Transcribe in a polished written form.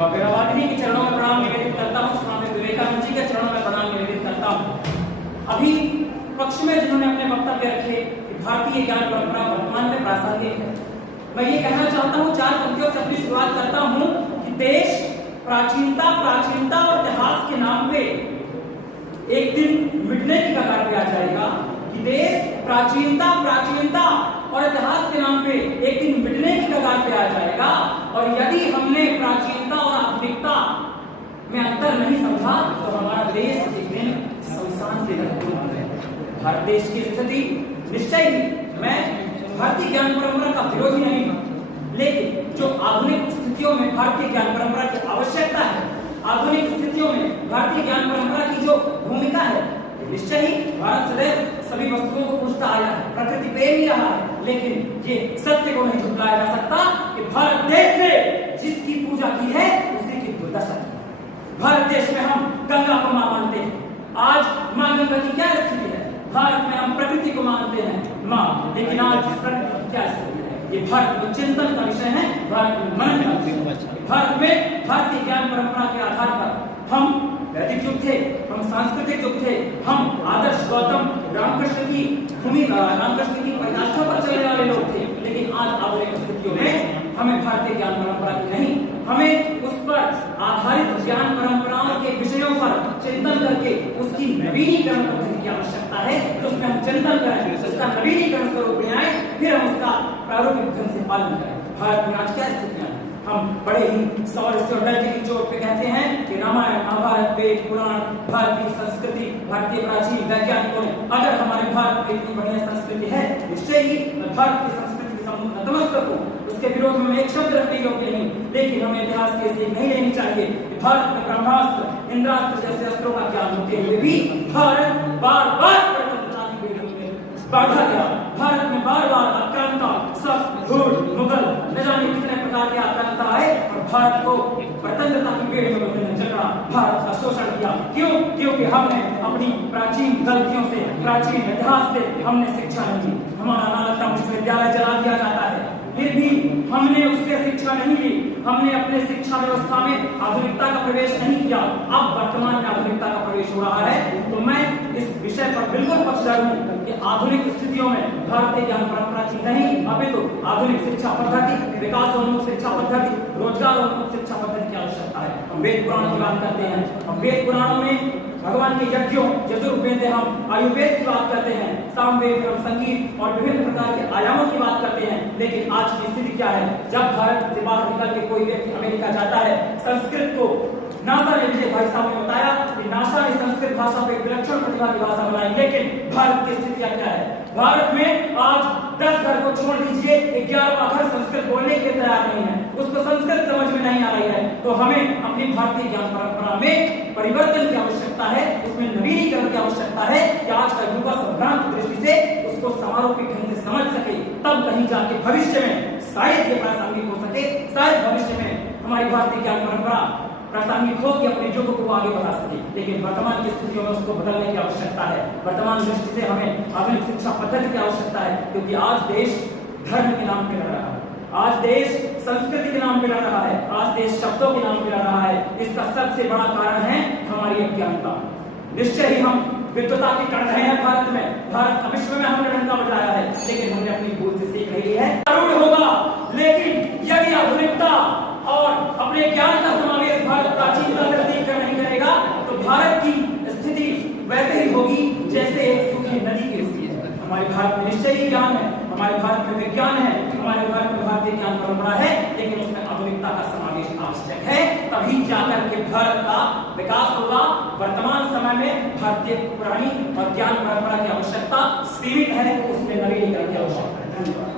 भगवान वाल्मीकि के चरणों में प्रणाम निवेदित करता हूँ, स्वामी विवेकानंद जी के चरणों में प्रणाम निवेदित करता हूँ। अभी पक्ष में जिन्होंने अपने वक्तव्य रखे कि भारतीय ज्ञान परंपरा वर्तमान में प्रासंगिक है, मैं ये कहना चाहता हूँ, 4 पंक्तियों से अपनी शुरुआत करता हूँ कि देश प्राचीनता और इतिहास के नाम पे एक दिन मिटने की कगार पे आ जाएगा। कि देश प्राचीनता और इतिहास के नाम पे एक दिन मिटने की कगार पे आ जाएगा। और यदि हमने प्राचीनता और आधुनिकता में अंतर नहीं समझा तो हमारा देश एक दिन शमशान से लग। भारत देश की स्थिति निश्चय ही, मैं भारतीय ज्ञान परंपरा का विरोधी नहीं हूं, लेकिन जो आधुनिक स्थितियों में भारतीय ज्ञान परंपरा की आवश्यकता है, आधुनिक स्थितियों में भारतीय ज्ञान परंपरा की जो भूमिका है, निश्चय ही भारत सदैव सभी वस्तुओं को पूजता आया है, प्रकृति प्रेमी रहा है, लेकिन ये सत्य को नहीं झुटलाया जा सकता कि भारत देश ने जिसकी पूजा की है उसी की दुर्दशा की। भारत देश में हम गंगा को मां मानते हैं। आज मां गंगा की क्या स्थिति है? भारत में हम प्रकृति को मानते हैं मां, लेकिन आज प्रकृति की क्या स्थिति है? ये भारत में चिंतन का विषय है, भारत में मनन का विषय है। भारत में भारतीय ज्ञान परंपरा के आधार पर हम वैदिक युग थे, हम सांस्कृतिक युग थे, हम आदर्श गौतम रामकृष्ण की परिभाषा पर चलने वाले लोग थे। लेकिन आज आधुनिक स्थितियों में हमें भारतीय ज्ञान परंपरा की नहीं, हमें उस पर आधारित ज्ञान परंपराओं के विषयों पर चिंतन करके उसकी नवीनीकरण पद्धति की आवश्यकता है। तो उसमें हम चिंतन करें, उसका नवीनीकरण स्वरूप ले आए, फिर हम उसका प्रारूपिक ढंग से पालन करें। भारत में आज क्या स्थितियां हैं? हम बड़े ही सौर की चोट पे कहते हैं कि रामायण, महाभारत, वेद, पुराण, भारतीय संस्कृति, भारतीय प्राचीन वैज्ञानिकों ने, अगर हमारे भारत में इतनी बढ़िया संस्कृति है, निश्चय ही भारत की संस्कृति के सम्मुख नतमस्तक हो, उसके विरोध में एक शब्द रखने योग्य नहीं। लेकिन हमें इतिहास की सीख नहीं लेनी चाहिए कि भारत में ब्रह्मास्त्र, इंद्रास्त्र जैसे अस्त्रों का ज्ञान होते हुए भी भारत बार बार बाधा गया। भारत में बार बार आक्रांता, सब धूल, मुगल, न जाने कितने प्रकार के आक्रांता आए और भारत को स्वतंत्रता की बेड़ में उन्होंने जकड़ा, भारत का शोषण किया। क्यों? क्योंकि हमने अपनी प्राचीन गलतियों से, प्राचीन इतिहास से हमने शिक्षा नहीं ली। हमारा नालंदा विश्वविद्यालय जला दिया जाता है, फिर भी हमने उससे शिक्षा नहीं ली। हमने अपने शिक्षा व्यवस्था में आधुनिकता का प्रवेश नहीं किया। अब वर्तमान में आधुनिकता का प्रवेश हो रहा है। तो मैं इस विषय पर बिल्कुल पक्षधर हूं कि आधुनिक स्थितियों में भारतीय ज्ञान परंपरा की नहीं, अपितु आधुनिक शिक्षा पद्धति, विकासोन्मुख शिक्षा पद्धति, रोजगारोन्मुख शिक्षा पद्धति की आवश्यकता है। हम वेद पुराणों की बात करते हैं, हम वेद पुराणों में भगवान के यज्ञों, यजुर्वेद, हम आयुर्वेद की बात करते हैं, सामवेद, हम संगीत और विभिन्न प्रकार के आयामों की बात करते हैं। लेकिन आज की स्थिति क्या है? जब भारत से बाहर निकल के कोई व्यक्ति अमेरिका जाता है, संस्कृत को नासा ने, मुझे भाई साहब ने बताया कि नासा ने संस्कृत भाषा को एक विलक्षण प्रतिभा की भाषा बनाई। लेकिन भारत की स्थिति क्या है? भारत में आज 10 घर को छोड़ दीजिए, 11वां घर संस्कृत बोलने के लिए तैयार नहीं है, उसको संस्कृत समझ में नहीं आ रही है। तो हमें अपनी भारतीय ज्ञान परंपरा में परिवर्तन की आवश्यकता है, उसमें नवीनीकरण की आवश्यकता है कि आज का युवा संभ्रांत दृष्टि से उसको समारोपिक ढंग से समझ सके, तब कहीं जाके भविष्य में शायद ये प्रासंगिक हो सके, शायद भविष्य में हमारी भारतीय ज्ञान परंपरा प्रासंगिक हो कि अपने युग को आगे बढ़ा सके। लेकिन वर्तमान की स्थितियों में उसको बदलने की आवश्यकता है। वर्तमान दृष्टि से हमें आधुनिक शिक्षा पद्धति की आवश्यकता है, क्योंकि आज देश धर्म के नाम पे लड़ रहा है, आज देश संस्कृति के नाम पे लड़ रहा है, आज देश शब्दों के नाम पे लड़ रहा है। इसका सबसे बड़ा कारण है हमारी अज्ञानता। निश्चय ही हम विद्वता के कण रहे हैं भारत में, भारत का विश्व में हमने डंका बजाया है, लेकिन हमने अपनी भूल से सीख नहीं ली है। जरूर होगा, लेकिन यदि आधुनिकता और अपने ज्ञान का समावेश भारत प्राचीनता से सीख कर नहीं करेगा तो भारत की स्थिति वैसे ही होगी जैसे एक सूखी नदी की स्थिति है। हमारे भारत में निश्चय ही ज्ञान है, हमारे भारत में विज्ञान है, हमारे भारत में भारतीय ज्ञान परंपरा है, लेकिन उसमें आधुनिकता का समावेश आवश्यक है, तभी जाकर के भारत का विकास होगा। वर्तमान समय में भारतीय पुरानी और ज्ञान परंपरा की आवश्यकता सीमित है, उसमें नवीनीकरण की आवश्यकता है। धन्यवाद।